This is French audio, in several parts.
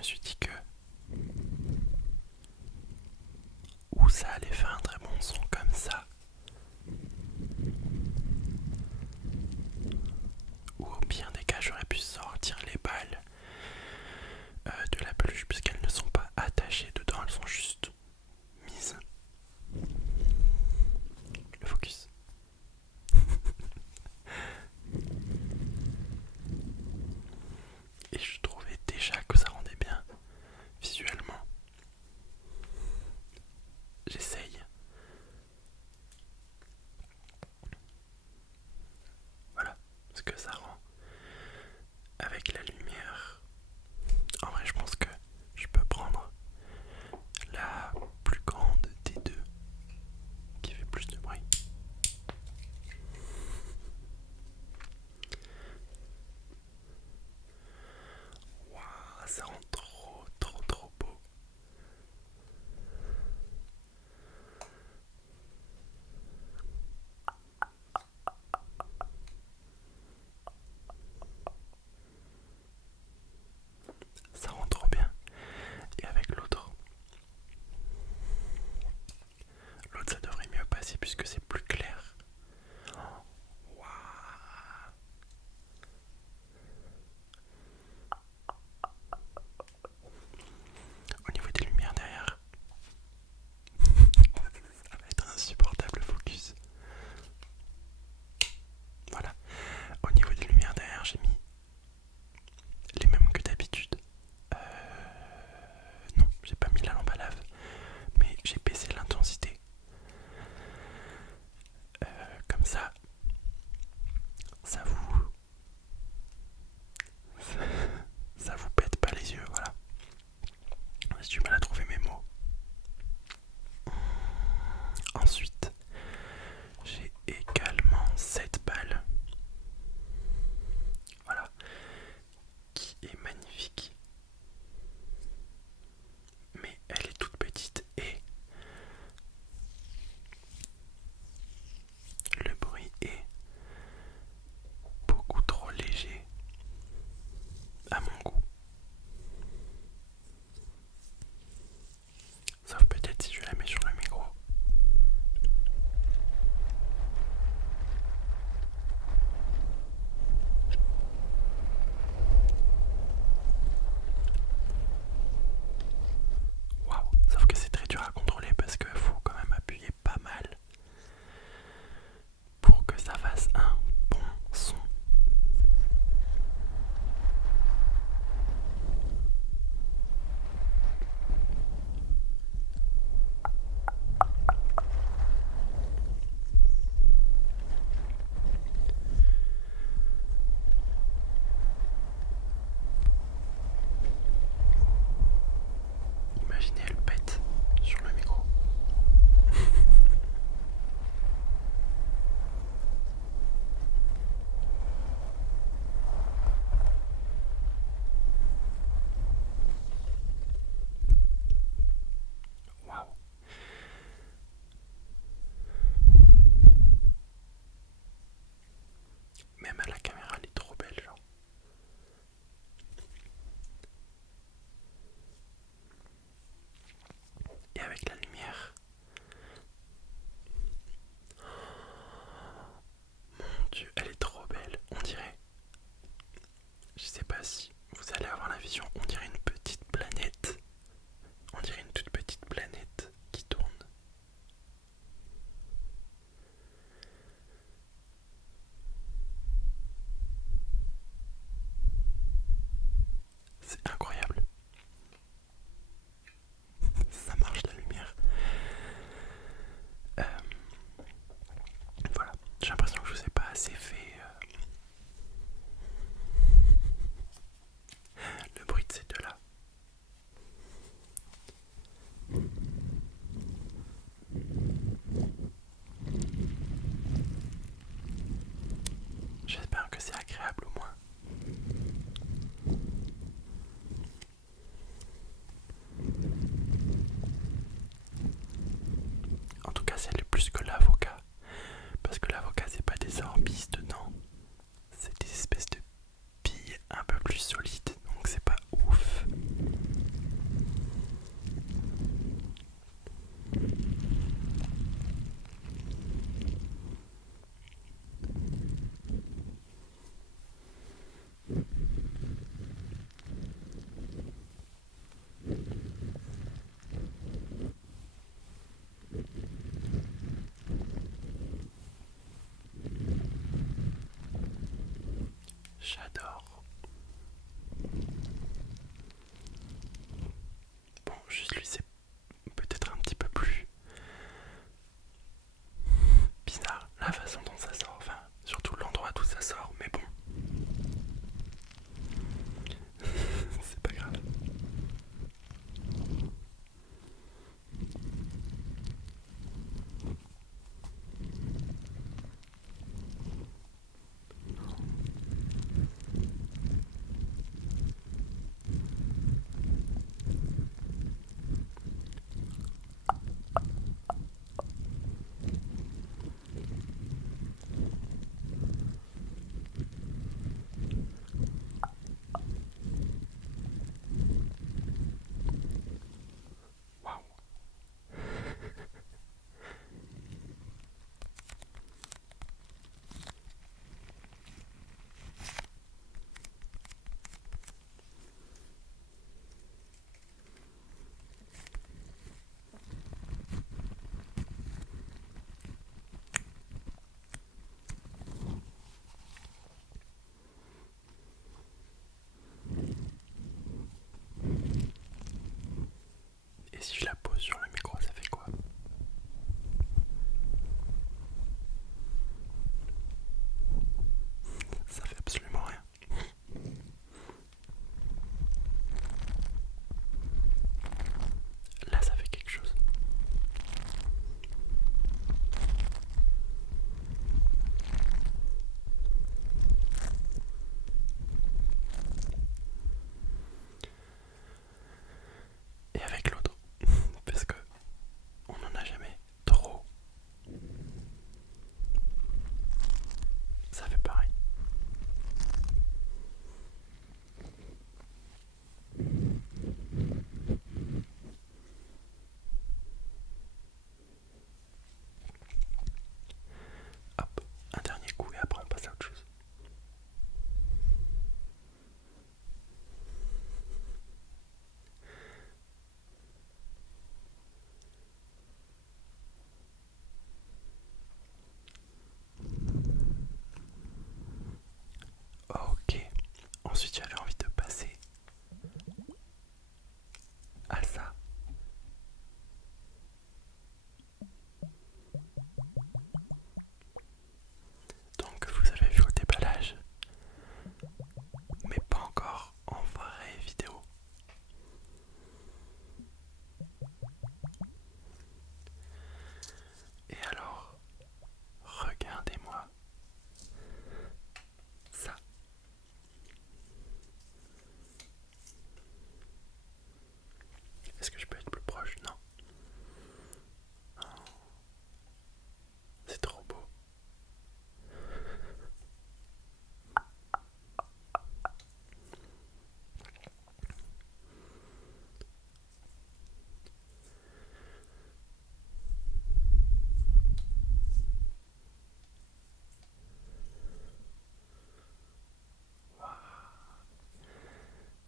me suis dit que ou ça allait faire un très bon son comme ça, ou au pire des cas j'aurais pu sortir les balles de la peluche puisqu'elles ne sont pas attachées dedans, elles sont juste mises. Le focus. Et je trouvais déjà que ça rendait bien visuellement. J'essaye. Voilà ce que ça rend avec la lumière. En vrai, je pense que je peux prendre la plus grande des deux qui fait plus de bruit. Waouh, ça rend trop beau. Ça rend trop bien. Et avec l'autre, ça devrait mieux passer puisque c'est plus clair. Waouh. Au niveau des lumières derrière, ça va être insupportable le focus. Voilà. Au niveau des lumières derrière, j'ai mis les mêmes que d'habitude. Non, j'ai pas mis la lampe à lave, mais j'ai baissé l'intensité. Comme ça, ça vous, ça vous pète pas les yeux, voilà. J'ai du mal à trouver mes mots. Ensuite, j'ai également cette balle, voilà, qui est magnifique. Mais elle est toute petite et le bruit est beaucoup trop léger à mon goût. Sauf peut-être si je la mets sur le micro. Waouh, sauf que c'est très dur à contrôler parce qu'il faut quand même appuyer pas mal pour que ça fasse un bon son. Imaginez, elle pète sur le micro. Waouh. Même à la caméra, elle est trop belle, genre. Et avec la lumière, mon Dieu, elle est trop belle. On dirait, je sais pas si vous allez avoir la vision, on dirait une petite planète. On dirait une toute petite planète qui tourne. C'est incroyable. Ça marche la lumière. Voilà, j'ai l'impression que je vous ai pas assez fait le bruit de ces deux-là. J'espère que c'est agréable au moins. En tout cas, c'est le plus que l'avocat. Parce que l'avocat, c'est pas des orbis dedans. C'est des espèces de billes un peu plus solides. Donc c'est pas ouf. J'adore. Bon, juste lui, c'est peut-être un petit peu plus bizarre la façon dont ça sort, enfin, surtout l'endroit d'où ça sort, mais bon. C'est pas grave. Waouh. Et si je la pose sur le micro, ça fait quoi? Ça fait absolument rien. Là, ça fait quelque chose. Et avec l'autre, parce que on n'en a jamais trop. Ça fait pareil. Hop, un dernier coup et après on passe à autre chose. Ok, ensuite j'avais envie de passer à ça. Donc vous avez vu au déballage, mais pas encore en vraie vidéo. Et alors, regardez-moi ça. Est-ce que je peux être plus proche? Non. Oh, c'est trop beau.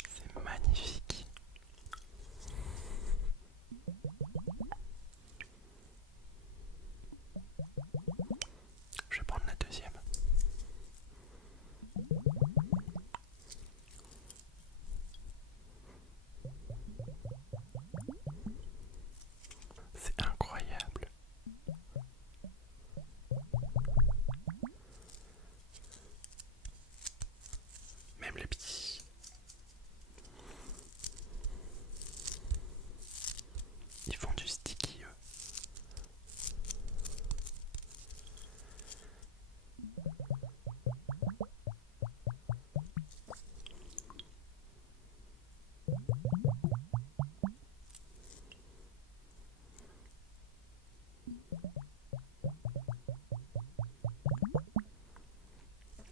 C'est magnifique. Je vais prendre la deuxième. C'est incroyable. Même les petits, ils font du sticky eux.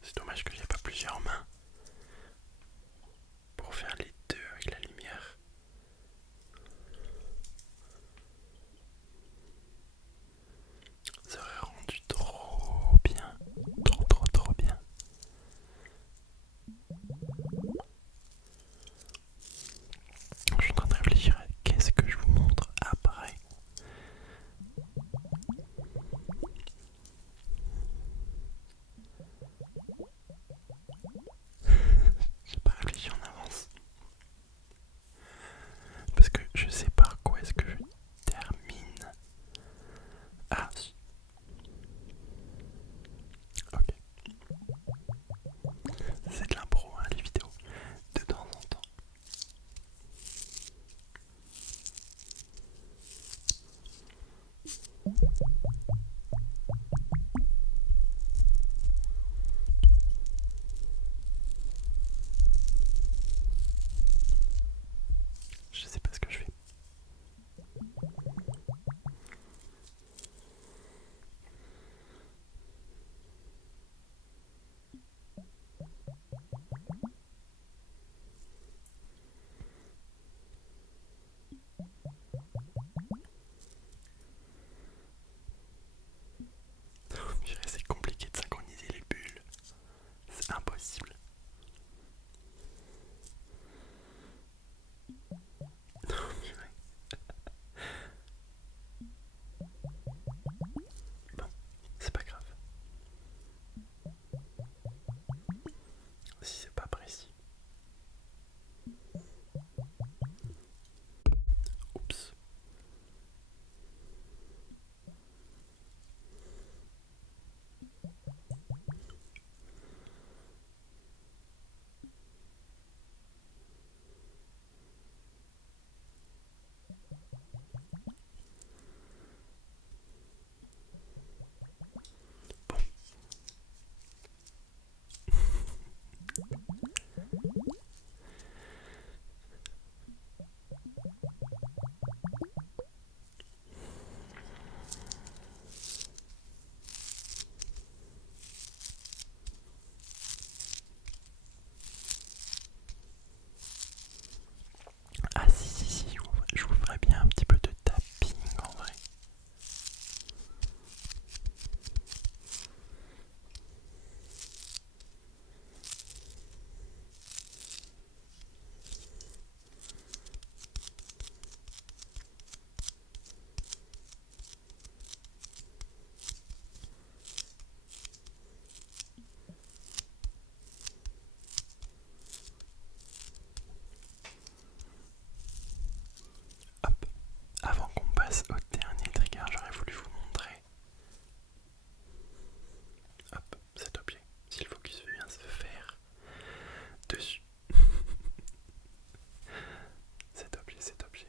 C'est dommage que j'ai pas plusieurs mains pour faire les deux avec la lumière. Ça aurait rendu trop bien. Trop bien. Je suis en train de réfléchir à qu'est-ce que je vous montre après. Je sais pas ce que je fais. Purée, c'est compliqué de synchroniser les bulles. C'est impossible. Purée. Bon, c'est pas grave. Si c'est pas précis. Oups. Ah si, je vous ferais bien un petit peu de tapping en vrai. Hop, avant qu'on passe au dernier trigger, j'aurais voulu vous montrer. Hop, cet objet, si le focus veut bien se faire dessus. Cet objet.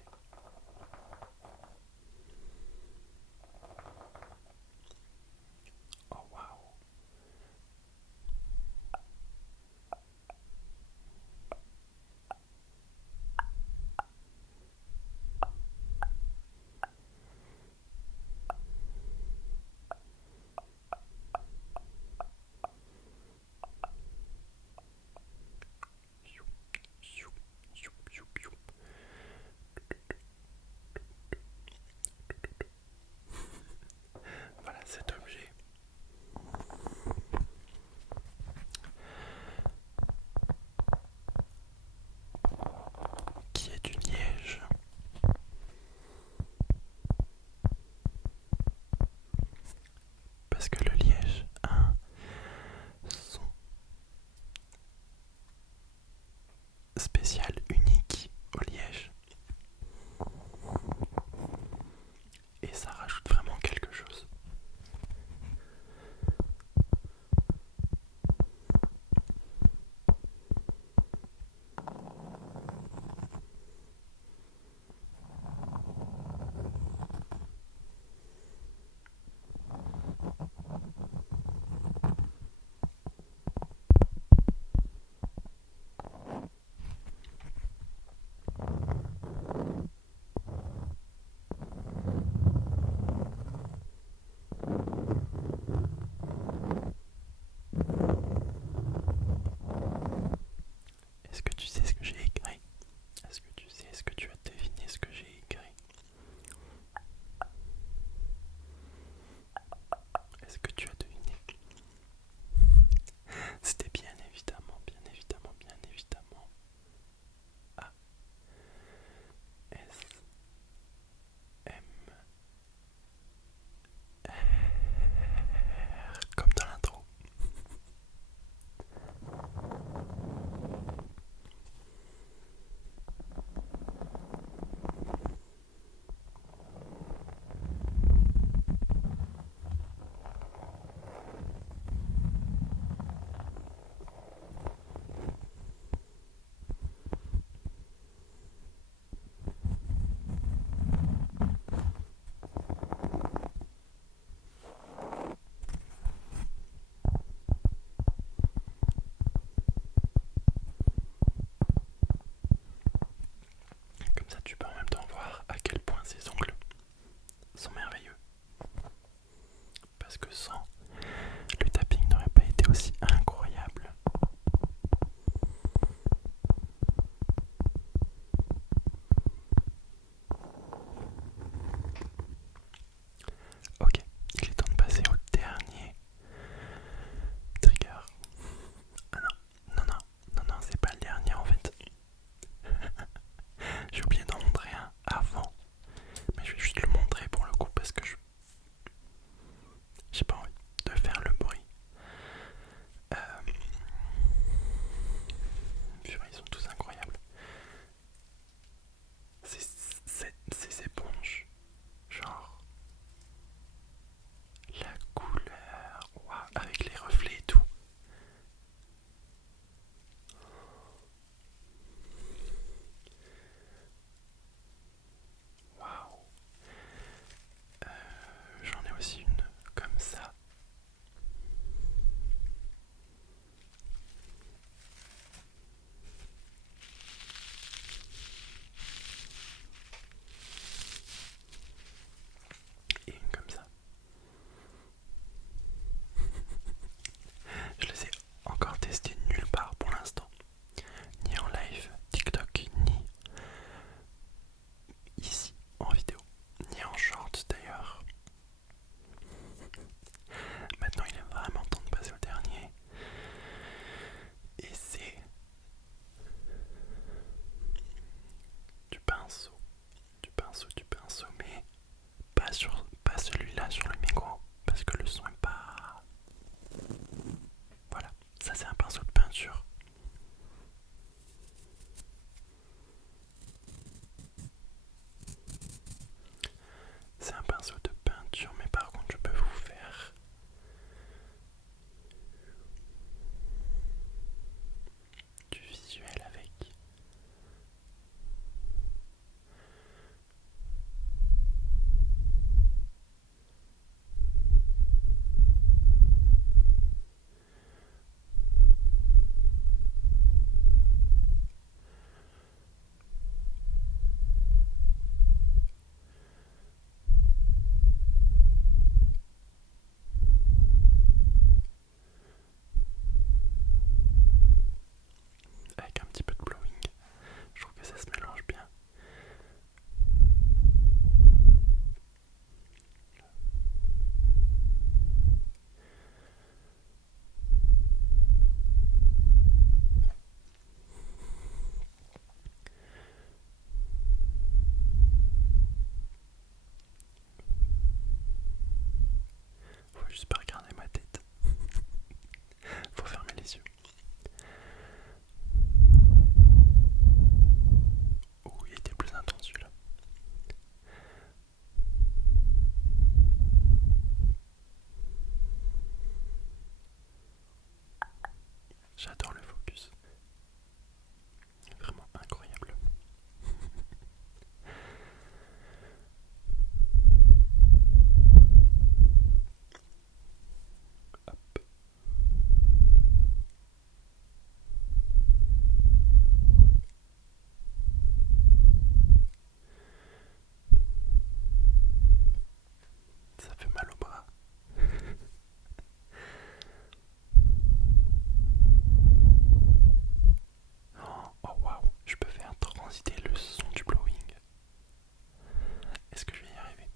Oh waouh. Voilà cet objet. Qui est du liège. Parce que le liège a un son spécial unique au liège. Et ça rajoute vraiment quelque chose. Est-ce que je vais y arriver?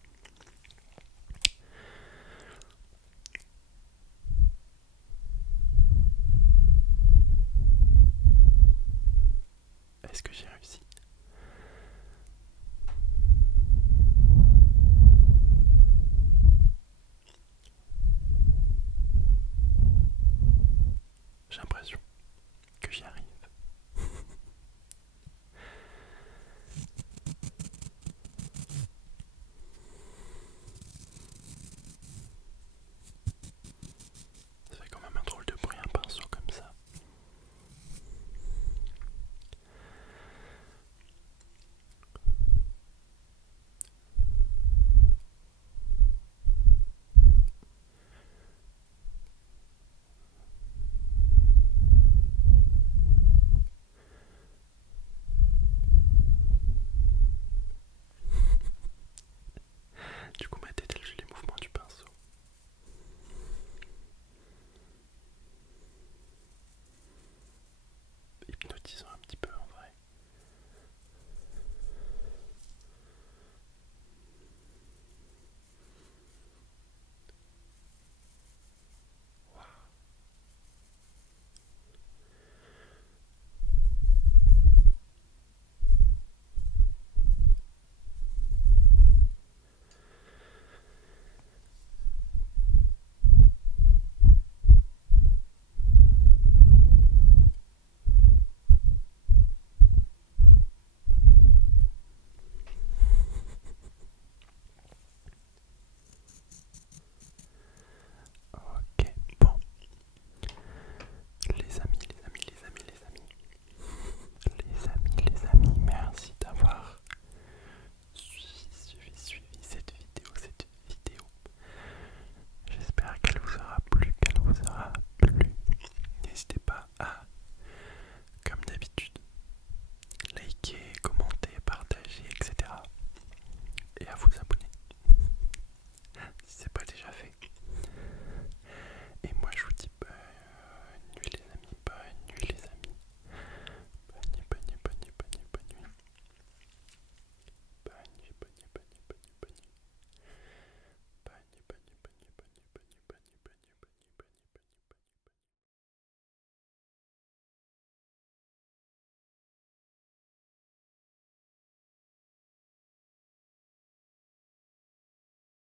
Est-ce que j'y arrive?